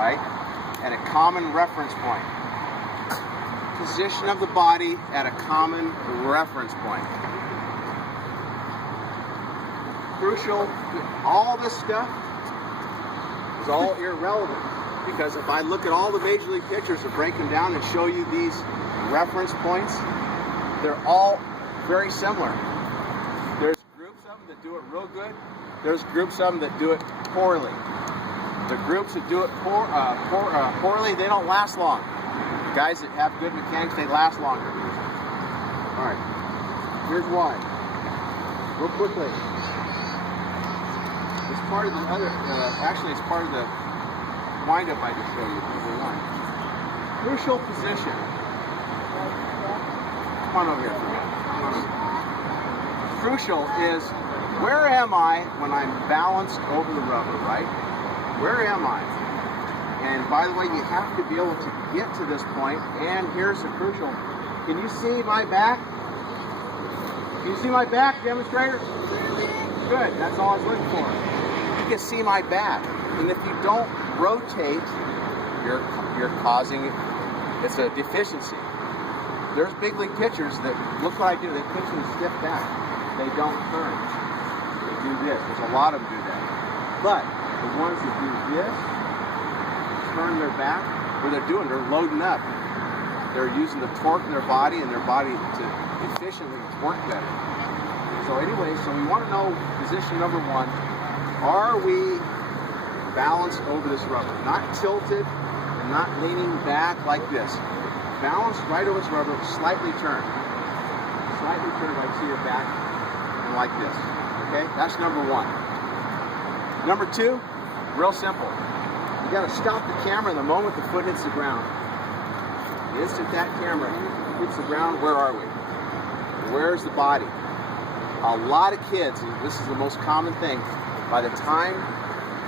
right? At a common reference point. Position of the body at a common reference point. Crucial, all this stuff is all irrelevant, because if I look at all the Major League pitchers and break them down and show you these reference points, they're all very similar. There's groups of them that do it real good. There's groups of them that do it poorly. The groups that do it poorly, they don't last long. The guys that have good mechanics, they last longer. All right, here's why. Real quickly. It's part of the other, actually it's part of the wind-up I just showed you, number one. Crucial position. Come on over here for a minute. Crucial is, where am I when I'm balanced over the rubber, right? Where am I? And by the way, you have to be able to get to this point, and here's the crucial. Can you see my back? Can you see my back, demonstrator? Good, that's all I was looking for. You can see my back, and if you don't rotate, you're causing, it's a deficiency. There's big league pitchers that, look what I do, they pitch in stiff back. They don't turn. They do this. There's a lot of them do that. But the ones that do this, turn their back, what they're doing, they're loading up. They're using the torque in their body and their body to efficiently work better. So anyway, so we want to know position number one. Are we balanced over this rubber? Not tilted and not leaning back like this. Balanced right over this rubber, slightly turned. Slightly turned, like see your back, and like this. Okay, that's number one. Number two, real simple. You got to stop the camera the moment the foot hits the ground. The instant that camera hits the ground, where are we? Where's the body? A lot of kids, and this is the most common thing, by the time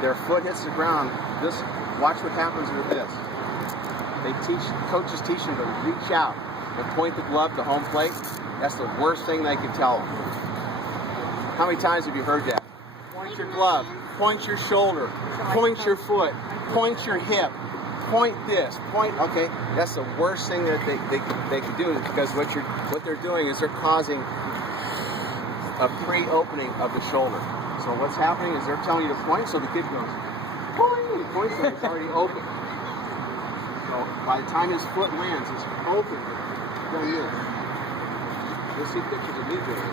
their foot hits the ground, watch what happens with this. Coaches teach them to reach out and point the glove to home plate. That's the worst thing they can tell them. How many times have you heard that? Point your glove, point your shoulder, point your foot, point your hip, point this, point, okay, that's the worst thing that they can do, because what they're doing is they're causing a pre-opening of the shoulder. So what's happening is they're telling you to point, so the kid goes, boing, he points like it's already open. So by the time his foot lands, it's open. Don't use it. You'll see pictures of me doing it.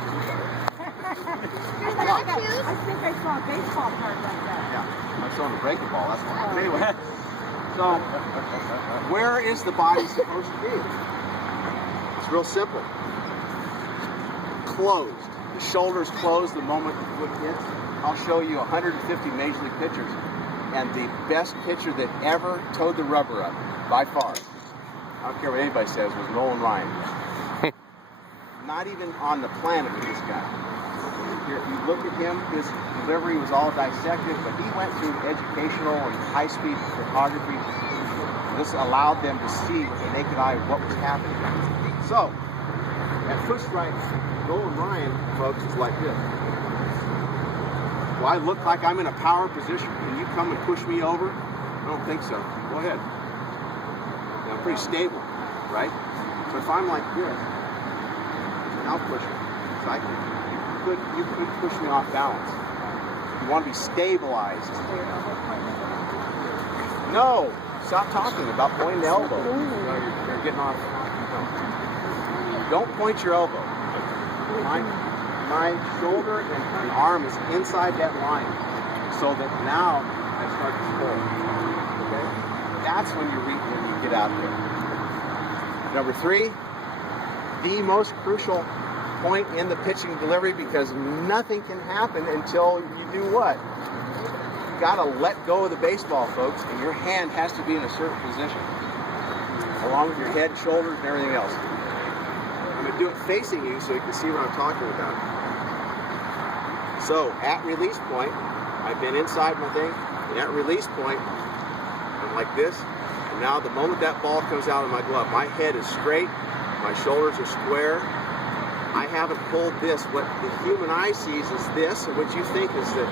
I think I saw a baseball card like that. Yeah, I saw the breaking ball, that's why. Anyway, so where is the body supposed to be? It's real simple. Closed. The shoulders closed the moment the foot hits. I'll show you 150 Major League pitchers, and the best pitcher that ever towed the rubber up, by far, I don't care what anybody says, was Nolan Ryan. Not even on the planet with this guy. Here, if you look at him, his delivery was all dissected, but he went through educational and high-speed photography. This allowed them to see with the naked eye what was happening. So, at foot strike, Nolan Ryan, folks, is like this. Do I look like I'm in a power position? Can you come and push me over? I don't think so. Go ahead. I'm pretty stable, right? So if I'm like this, I'll push it. So you could push me off balance. You want to be stabilized. No, stop talking about pointing the elbow. No, you're getting off. No. Don't point your elbow. My shoulder and arm is inside that line, so that now I start to pull. Okay? That's when you get out there. Number three, the most crucial point in the pitching delivery, because nothing can happen until you do what? You got to let go of the baseball, folks, and your hand has to be in a certain position, along with your head, shoulders, and everything else. I'm going to do it facing you so you can see what I'm talking about. So, at release point, I've been inside my thing, and at release point, I'm like this, and now the moment that ball comes out of my glove, my head is straight, my shoulders are square, I haven't pulled this. What the human eye sees is this, and what you think is that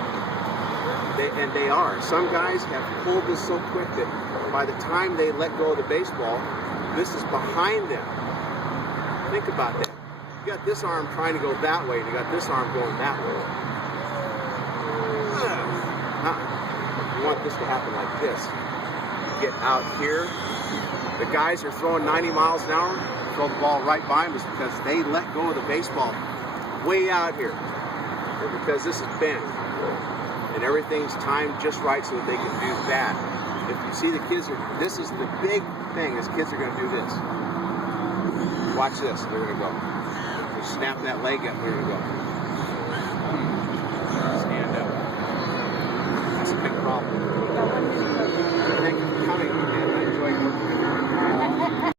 They are. Some guys have pulled this so quick that by the time they let go of the baseball, this is behind them. Think about that. You got this arm trying to go that way, and you got this arm going that way. You want this to happen like this. You get out here. The guys are throwing 90 miles an hour, throw the ball right by them, is because they let go of the baseball way out here. Or because this is bent. And everything's timed just right so that they can do that. If you see the kids, this is the big thing, is kids are going to do this. Watch this, they're going to go. They snap that leg up, they're going to go.